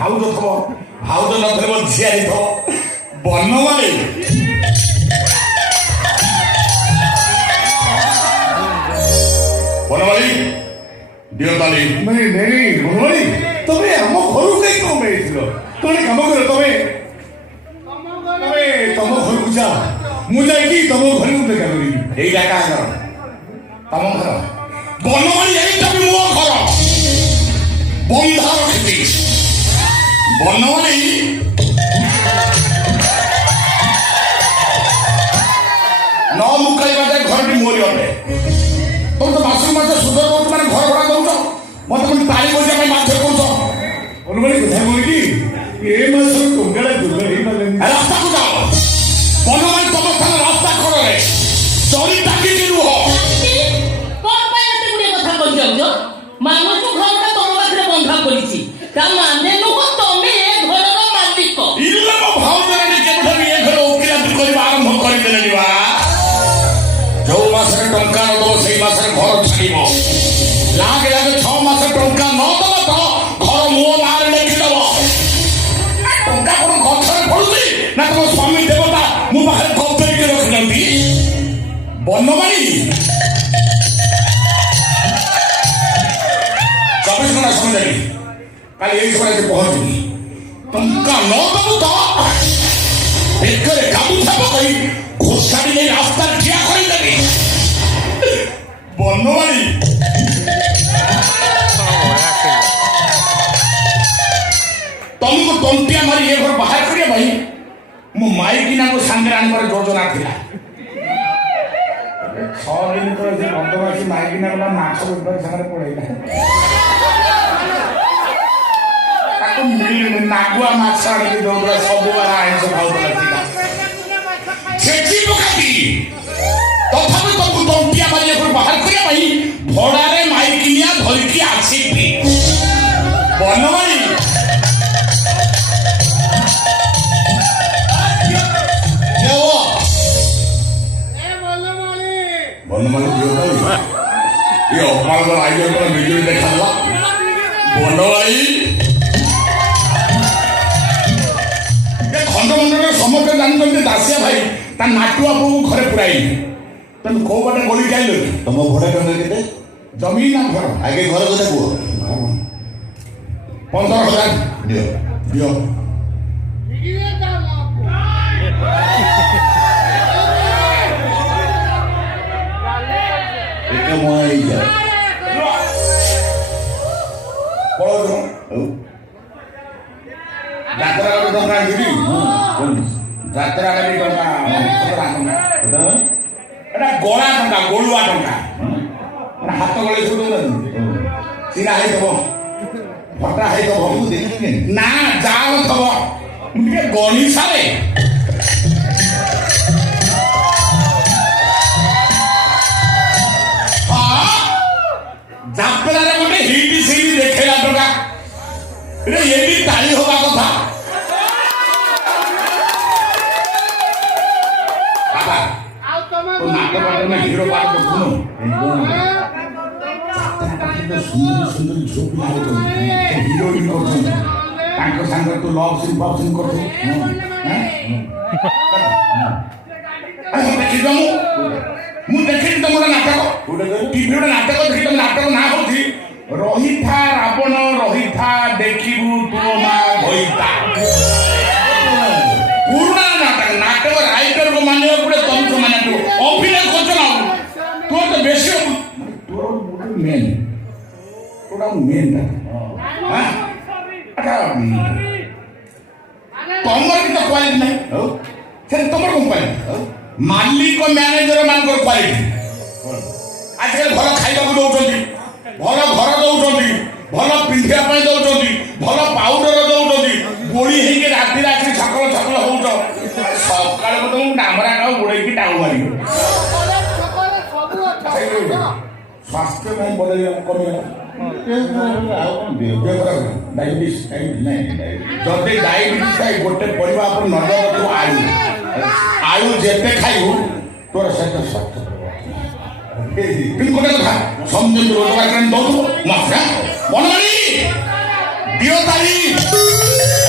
ଭାଉଜ ଥବ ଭାଉଜ ନଥିଲେ ମୋ ଝିଆରୀ ଥବ ବନମାଳି ବନମାଳି ଦିଅତାଳି नहीं बनवाली तमे हम घरु कहीं कम आइथिल तमे काम कर तमे तम घर को जा मु जाई तम घर को देखा करी ଏଇଟା କାହା ଘର ତମ ଘର ବନମାଳି ଏଇଟା ବି ମୋ ଘର ବନ୍ଧା ରଖିଛି ବନମାଳି ନ ମୁକାଇବାଟେ ଘରଟି ମୋରି ଅଟେ ତମେ ତ ମାସକୁ ମାସ ସୁଧ ଦଉଛ ମାନେ ଘର ଭଡ଼ା ଦଉଛ ମତେ ପୁଣି ତାଳି ବସିବା ପାଇଁ ବାଧ୍ୟ କରୁଛ बनवाली कथा बोल की ए मास टोंगाला दुर्गई माने ରାସ୍ତାକୁ ଯାଅ ବନମାଳି ତମ ସ୍ଥାନ ରାସ୍ତା କଡ଼ରେ ଚୋରି ଡାକିକି ରୁହ କଣ ପାଇଁ ଏତେ ଗୁଡିଏ କଥା କହିଯାଉଛ ମାନୁଛୁ ଘରଟା ତମ ପାଖରେ ବନ୍ଧା ପଡିଛି ତା ମାନେ ନୁହଁ ତମେ ଏ ଘରର ମାଲିକ ଇଲେ ମୋ ଭାଉଜରାଣୀ କେବେଠାରୁ ଏ ଘର ଓକିଲାତି କରିବା ଆରମ୍ଭ କରିଦେଲେଣି ବା ଯୋଉ ମାସରେ ଟଙ୍କା ନ ଦବ ସେଇ ମାସରେ ଘର ଛାଡ଼ିବ ଲାଗେ ଲାଗେ 6 ମାସ ଟଙ୍କା ନ ଦବ ତ ଘର ମୋ ନାଁରେ ଲେଖିଦବ ଟଙ୍କା କଣ ଗଛରେ ପଡୁଛି ନା ତମ ସ୍ୱାମୀ ଦେବତା ମୋ ପାଖରେ କପେଇକି ରଖିଛନ୍ତି ବନମାଳି 24 ଘଣ୍ଟା ସମୟ ଦେଲି କାଲି ଏଇ ସମୟରେ ଆସି ପହଞ୍ଚିବି ଟଙ୍କା ନ ଦବୁ ତ ବେକରେ ଗାମୁଛା ପକାଇ ଘୋଷାଡ଼ି ନେଇ ରାସ୍ତାରେ ଠିଆ କରିଦେବି ବନମାଳି ତମକୁ ତଣ୍ଟିଆ ମାରି ଏ ଘର ବାହାର କରିବା ପାଇଁ ମୋ ମାଇକିନାଙ୍କୁ ସାଙ୍ଗରେ ଆଣିବାର ଯୋଜନା ଥିଲା 6 ଦିନ ତଳେ ସେ ବନ୍ଦବାସୀ ମାଇକିନା ଗଲା ମାଛ ବେପାର ସାଙ୍ଗରେ ପଳେଇଲା ତାକୁ ମିଳିନି ନାଗୁଆ ମାଛ ଆଣିକି ଦଉଥିଲା ସବୁବାର ଆଇଁଷ ଖାଉଥିଲା ଥିଲା ଛେଚି ପକାନ୍ତି ତଥାପି ତମକୁ ତଣ୍ଟିଆ ମାରି ଏ ଘର ବାହାର କରିବା ପାଇଁ ଭଡ଼ାରେ ମାଇକିନିଆ ଧରିକି ଆସିବି ବନମାଳି ବନମାଳି ଦିଅତାଳି ଏ ଅପାଳର ଆଇଡିଆ ବିଜୁଳି ଦେଖାଦେଲା ବନମାଳି ଏ ଖଣ୍ଡମଣ୍ଡଳରେ ସମସ୍ତେ ଜାଣିଛନ୍ତି ଦାସିଆ ଭାଇ ତା ନାଟୁଆ ପୁଅକୁ ଘରେ ପୁରାଇନି ତମେ କୋଉ ବାଟେ ଗଳି ଯାଇଲ କି ତମ ଭଡ଼ା ଟଙ୍କା କେତେ ଜମି ନା ଘର ଆଗେ ଘର କଥା କୁହ 15,000 ଦିଅ ଦିଅ ଏକା ମୁଆ ହେଇଯା ପଳଉଛ ଯାତ୍ରା ଗୋଟେ ଟଙ୍କା ଆଣିବି ଯାତ୍ରା ଗାଡ଼ି ଟଙ୍କା ଏଟା ଗଳା ଟଙ୍କା ଗଳୁଆ ଟଙ୍କା ହାତ ଗଳି ସବୁ ଦଉନାହାନ୍ତି ଚିରା ହେଇଥିବ ଫଟା ହେଇଥିବ ନା ଜାଳ ଥବ ମୁଁ ଟିକେ ଗଣି ସାରେ ଯାତ୍ରାରେ ଗୋଟେ ହିଟ୍ ସିଟ୍ ଦେଖେଇଲା ଟଙ୍କା ଏଠି ତାଳି ହବା କଥା ବାବା ତୋ ନାଟ ପାଟ ନା ହିରୋ ପାଟ ଦେଖୁନୁ ସୁନ୍ଦରୀ ସୁନ୍ଦରୀ ଝିଅ ପିଲା ହଉଛନ୍ତି ହିରୋଇନ୍ କରୁଛନ୍ତି ତାଙ୍କ ସାଙ୍ଗରେ ତୁ ଲଭ୍ ସିନ୍ ଫଭ୍ ସିନ୍ କରୁଛୁ ଦେଖିଛ ମୁଁ ଦେଖିଲି ତମର ନାଟକ ଟିଭି ଗୋଟେ ନାଟକ ଦେଖି ତମ ନାଟକ ନାଁ ହଉଛି ରହିଥା ରାବଣ ରହିଥା ଦେଖିବୁ ତୋ ମା ଭଇତା ପୁରୁଣା ନାଟକ ନାଟକ ରାଇଟରକୁ ମାନିବାକୁ ପଡେ ତମକୁ ମାନିବାକୁ ଅଭିନୟ କରୁଛ ନା ତୋର ତ ବେଶୀ ତୋର ଗୋଟେ ମେନ୍ ତୋର ମେନ୍ ତମର କିଛି କ୍ୱାଲିଟି ନାହିଁ ସେ ତମର କମ୍ପାନୀ ମାଲିକ ମ୍ୟାନେଜର ମାନଙ୍କର କ୍ୱାଲିଟି ଆଜିକାଲି ଭଲ ଖାଇବାକୁ ଦଉଛନ୍ତି ଭଲ ଘର ଦଉଛନ୍ତି ଭଲ ପିନ୍ଧିବା ପାଇଁ ଦଉଛନ୍ତି ଭଲ ପାଉଡର ଦଉଛନ୍ତି ଗୋଳି ହେଇକି ରାତିରେ ଆସିକି ଛକଳ ଛକଳ ହଉଛ ସକାଳେ ତମକୁ ଡାମରା କାଉ ଗୋଳେଇକି ଟାଉ ମାରିବ ସ୍ୱାସ୍ଥ୍ୟ ପାଇଁ ବଦଳିବା କମିଗଲା ଡାଇବେଟିସ୍ ଯଦି ଡାଇବେଟିସ୍ ଗୋଟେ ପରିବା ଆପଣ ନଜର ରଖିବ ଆଳୁ ଯେତେ ଖାଇବୁ ତୋର ସେତେ ସ୍ୱାସ୍ଥ୍ୟ କିନ୍ତୁ ଗୋଟେ କଥା ସମସ୍ତେ ରୋଜଗାର କରି ଦଉଥିବ ବନମାଳି ଦିଅ ତାଳି